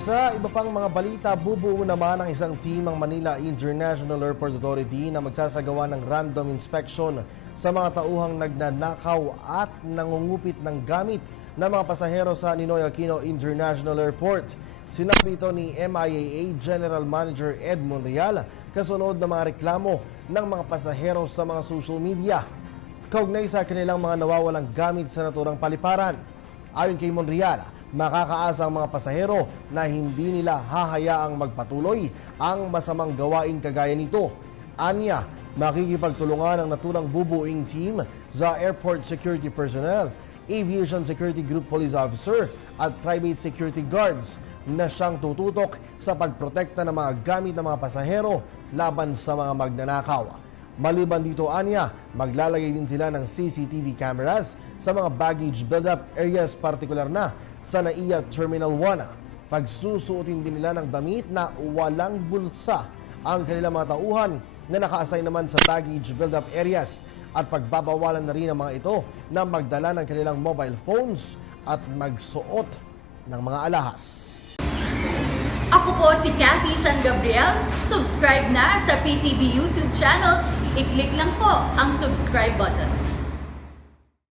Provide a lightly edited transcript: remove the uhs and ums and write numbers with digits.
Sa iba pang mga balita, bubuo naman ang isang team ng Manila International Airport Authority na magsasagawa ng random inspection sa mga tauhang nagnanakaw at nangungupit ng gamit ng mga pasahero sa Ninoy Aquino International Airport. Sinabi ito ni MIAA General Manager Ed Monreal kasunod ng mga reklamo ng mga pasahero sa mga social media kaugnay sa kanilang mga nawawalang gamit sa naturang paliparan. Ayon kay Monreal, makakaasa ang mga pasahero na hindi nila hahayaang magpatuloy ang masamang gawain kagaya nito. Anya, makikipagtulungan ang naturang bubuing team sa airport security personnel, aviation security group police officer at private security guards na siyang tututok sa pagprotekta ng mga gamit ng mga pasahero laban sa mga magnanakaw. Maliban dito, Anya, maglalagay din sila ng CCTV cameras sa mga baggage build-up areas, partikular na sa NAIA Terminal 1. Pagsusuotin din nila ng damit na walang bulsa ang kanilang mga tauhan na naka-assign naman sa baggage build-up areas at pagbabawalan na rin ang mga ito na magdala ng kanilang mobile phones at magsuot ng mga alahas. Ako po si Cathy San Gabriel. Subscribe na sa PTV YouTube channel. I-click lang po ang subscribe button.